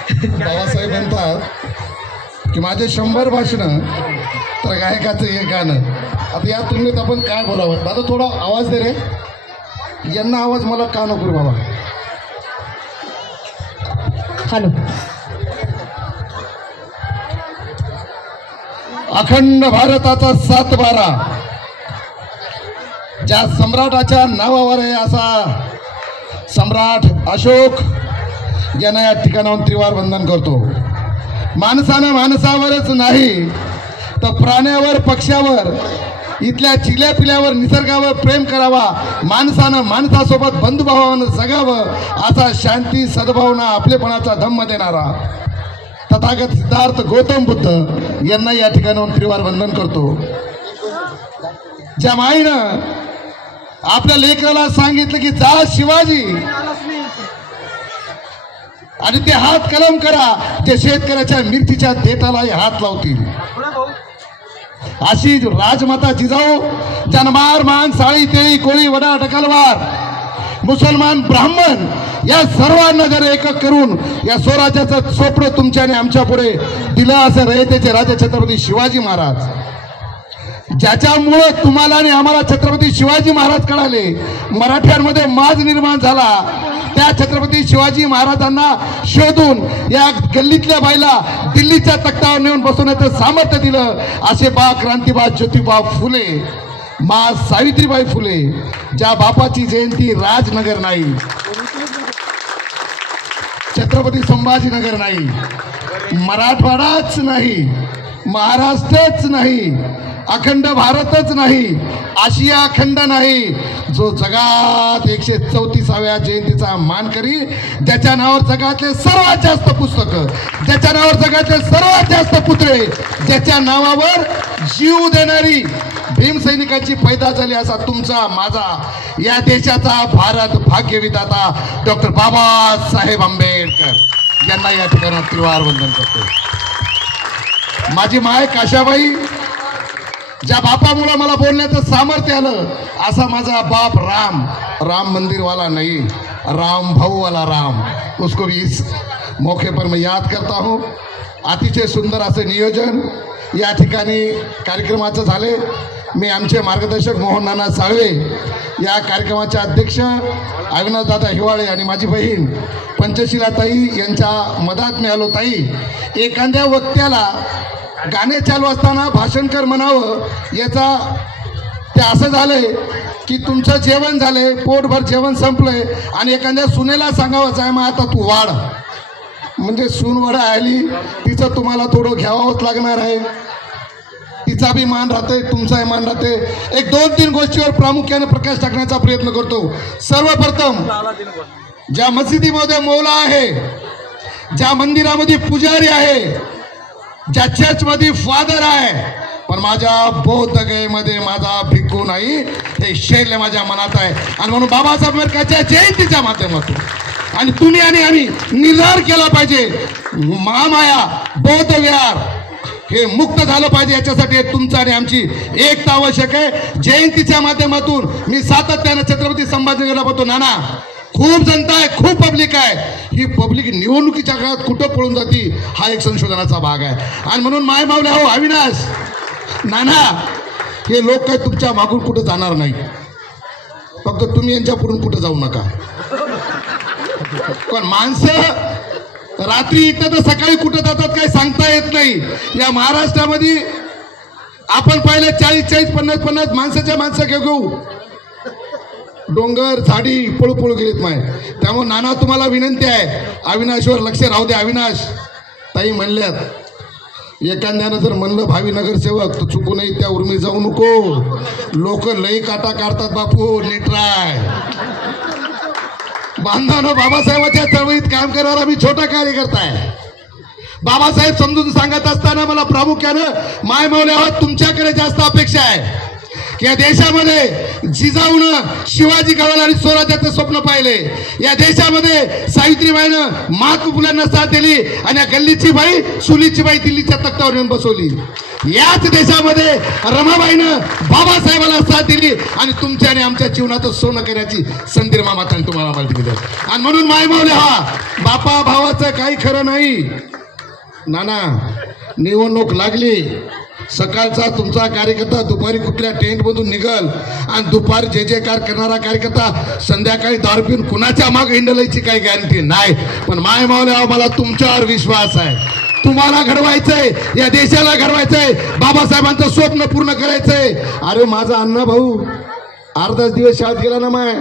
बाबासाहेब म्हणतात की माझे 100 भाषणं तर गायकाचं एक गाणं. आता या तुलनेत आपण काय बोलावं? दादा थोडा आवाज दे रे, यांना आवाज मला का नको रे बाबा. हॅलो. अखंड भारताचा 7-12 ज्या सम्राटाच्या नावावर आहे असा सम्राट अशोक यांना या ठिकाणाहून त्रिवार वंदन करतो. माणसानं माणसावरच नाही तर प्राण्यावर, पक्ष्यावर, इथल्या चिल्या पिल्यावर, निसर्गावर प्रेम करावा. माणसानं माणसासोबत बंधुभावानं जगावं असा शांती, सद्भावना, आपलेपणाचा धम्म देणारा तथागत सिद्धार्थ गौतम बुद्ध यांना या ठिकाणाहून त्रिवार वंदन करतो. ज्या माईनं आपल्या लेकराला सांगितलं की जा शिवाजी आणि ते हात कलम करा जे शेतकऱ्याच्या मिरचीच्या देठालाही हात लावतील. अशी राजमाता जिजाऊ जनमार, मान, साळी, तेळी, कोळी, वडा, ढकलवार, मुसलमान, ब्राह्मण या सर्वांना जर एकक करून या स्वराज्याचं स्वप्न तुमच्या आणि आमच्या पुढे दिलं असं रयतेचे राजे छत्रपती शिवाजी महाराज, ज्याच्यामुळे तुम्हाला आणि आम्हाला छत्रपती शिवाजी महाराज कळाले, मराठ्यांमध्ये माज निर्माण झाला. त्या छत्रपती शिवाजी महाराजांना शोधून या गल्लीतल्या बाईला दिल्लीच्या तख्तावर नेऊन बसवण्याचं सामर्थ्य दिलं. असे बा क्रांतीबा ज्योतिबा फुले, मा सावित्रीबाई फुले, ज्या बापाची जयंती राजनगर नाही, छत्रपती संभाजीनगर नाही, मराठवाडाच नाही, महाराष्ट्रच नाही, अखंड भारतच नाही, आशिया खंड नाही, जो जगात 134व्या जयंतीचा मानकरी, ज्याच्या नावावर जगातले सर्वात जास्त पुस्तकं, ज्याच्या नावावर जगातले सर्वात जास्त पुतळे, ज्याच्या नावावर जीव देणारी भीमसैनिकांची पैदा झाली असा तुमचा, माझा, या देशाचा भारत भाग्यविधाता डॉक्टर बाबासाहेब आंबेडकर यांना या ठिकाणी त्रिवार वंदन करतो. माझी माय काशाबाई, ज्या बापामुळे मला बोलण्याचं सामर्थ्य आलं, असा माझा बाप राम, राम मंदिरवाला नहीं, राम भाऊ वाला राम, उसको भी इस मौके पर मैं याद करता हूँ. अतिशय सुंदर असे नियोजन या ठिकाणी कार्यक्रमाचं झाले. मी आमचे मार्गदर्शक मोहन नाना साळवे, या कार्यक्रमाचे अध्यक्ष अविनाश दादा हिवाळे आणि माझी बहीण पंचशीला ताई यांच्या मदत मी आलो. ताई, एखाद्या वक्त्याला गाणे चालू असताना भाषणकर म्हणावं, याचा ते असं झालंय की तुमचं जेवण झालंय, पोटभर जेवण संपलंय आणि एखाद्या सुनेला सांगावं जाय मग आता तू वाढ, म्हणजे सूनवडा आली, तिचं तुम्हाला थोडं घ्यावंच लागणार आहे. तिचा बी मान राहते, तुमचाही मान राहते. एक 2-3 गोष्टीवर प्रामुख्याने प्रकाश टाकण्याचा प्रयत्न करतो. सर्वप्रथम, ज्या मशिदीमध्ये मौला आहे, ज्या मंदिरामध्ये पुजारी आहे, ज्या चर्चमध्ये फादर आहे, पण माझ्या बौद्धगयेमध्ये माझा भिक्खू नाही, हे शैल्य माझ्या मनात आहे. आणि म्हणून बाबासाहेब आंबेडकरच्या जयंतीच्या माध्यमातून आणि तुम्ही आणि आम्ही निर्धार केला पाहिजे, महामाया बौद्ध विहार हे मुक्त झालं पाहिजे. याच्यासाठी तुमचं आणि आमची एकता आवश्यक आहे. जयंतीच्या माध्यमातून मी सातत्यानं छत्रपती संभाजीनगरला बोलतो, नाना खूप जनता आहे, खूप पब्लिक आहे, ही पब्लिक निवडणुकीच्या काळात कुठं पळून जाती, हा एक संशोधनाचा भाग आहे. आणि म्हणून माय मावल्या हो अविनाश, नाना, हे लोक काय तुमच्या मागून कुठं जाणार नाही, फक्त तुम्ही यांच्या पुढून कुठं जाऊ नका. पण माणसं रात्री इथं तर सकाळी कुठं जातात काही सांगता येत नाही. या महाराष्ट्रामध्ये आपण पाहिलं 40-40, 50-50 माणसं घेऊ, डोंगर झाडी पळू गेलीत माय. त्यामुळे नाना तुम्हाला विनंती आहे, अविनाशवर लक्ष राहू द्या. अविनाश ताई म्हणल्यात, एखाद्यानं जर म्हणलं भावी नगरसेवक तर चुकूनही त्या उर्मी जाऊ नको, लोक लई काटा काढतात बापू, नीट राय. बांधवानो, बाबासाहेबांच्या चळवळीत काम करणारा मी छोटा कार्यकर्ता आहे. बाबासाहेब समजून सांगत असताना मला प्रामुख्यानं माय मावल्यावर तुमच्याकडे जास्त अपेक्षा आहे. की या देशामध्ये जिजाऊनं शिवाजी गवळी स्वराज्याचं स्वप्न पाहिले, या देशामध्ये सावित्रीबाईनं महात्मा फुलेंना साथ दिली आणि या गल्लीची बाई सुलीची बाई दिल्लीच्या तख्तावर येऊन बसवली. याच देशामध्ये रमाबाईनं बाबासाहेबाला साथ दिली आणि तुमच्या आणि आमच्या जीवनात सोनं करण्याची संधी मामाताने तुम्हाला आम्हाला दिली. आणि म्हणून मायमावले हा बापा भावाचं काही खरं नाही. नाना निवडणूक लागली, सकाळचा तुमचा कार्यकर्ता दुपारी कुठल्या टेंटमधून निघल आणि दुपारी जे जे कार करणारा कार्यकर्ता संध्याकाळी दारू पिऊन कुणाच्या मागे हिंडलायची काही गॅरंटी नाही. पण माय मावल्या मला तुमच्यावर विश्वास आहे. तुम्हाला घडवायचंय, या देशाला घडवायचंय, बाबासाहेबांचं स्वप्न पूर्ण करायचंय. अरे माझा अण्णा भाऊ 8-10 दिवस शाळेत गेला ना, माय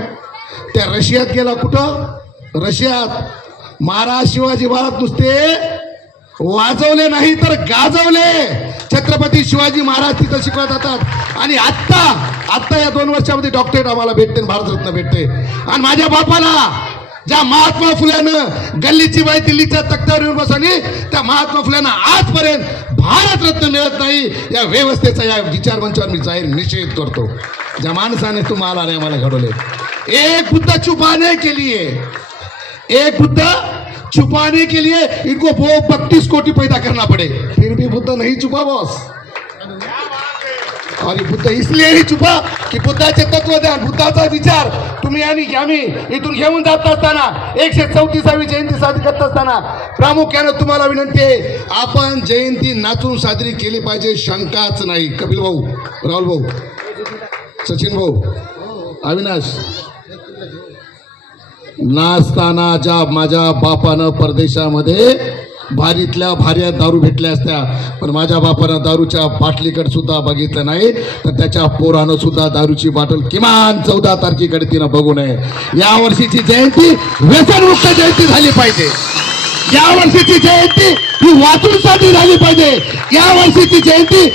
त्या रशियात गेला. कुठं? रशियात. महाराज शिवाजी महाराज नुसते वाजवले नाही तर गाजवले. छत्रपती शिवाजी महाराज तिथं शिकवत जातात. आणि आत्ता या 2 वर्षामध्ये डॉक्टरेट आम्हाला भेटते, भारतरत्न भेटते. आणि माझ्या बापाला ज्या महात्मा फुल्यानं गल्लीची बाई दिल्लीच्या तख्तावर येऊन बसवली, त्या महात्मा फुल्यानं आजपर्यंत भारतरत्न मिळत नाही. या व्यवस्थेचा, या विचारमंचावर मी जाहीर निषेध करतो. ज्या माणसाने तुम्हाला आणि आम्हाला घडवले. एक बुद्ध छुपाने के लिए, एक बुद्ध छुपाने के लिए इनको 32 कोटी पैदा करना पड़े, फिर भी बुद्ध नहीं छुपा बॉस. और बुद्ध इसलिए ही छुपा की बुद्धाचे तत्वज्ञान, बुद्धाचा विचार तुम्ही आणि आम्ही इथून घेऊन जात असताना 134वी जयंती साजरी करत असताना प्रामुख्यानं तुम्हाला विनंती आहे, आपण जयंती नाचून साजरी केली पाहिजे, शंकाच नाही. कपिल भाऊ, राहुल भाऊ, सचिन भाऊ, अविनाश, नाचताना ज्या माझ्या बापानं परदेशामध्ये भारीतल्या भारी दारू भेटल्या असत्या, पण माझ्या बापानं दारूच्या बाटलीकडे सुद्धा बघितलं नाही, तर त्याच्या पोरानं सुद्धा दारूची बाटल किमान 14 तारखेकडे तिनं बघू नये. या वर्षीची जयंती व्यसनमुक्त जयंती झाली पाहिजे. या वर्षीची जयंती ही वाचून साठी झाली पाहिजे. या वर्षीची जयंती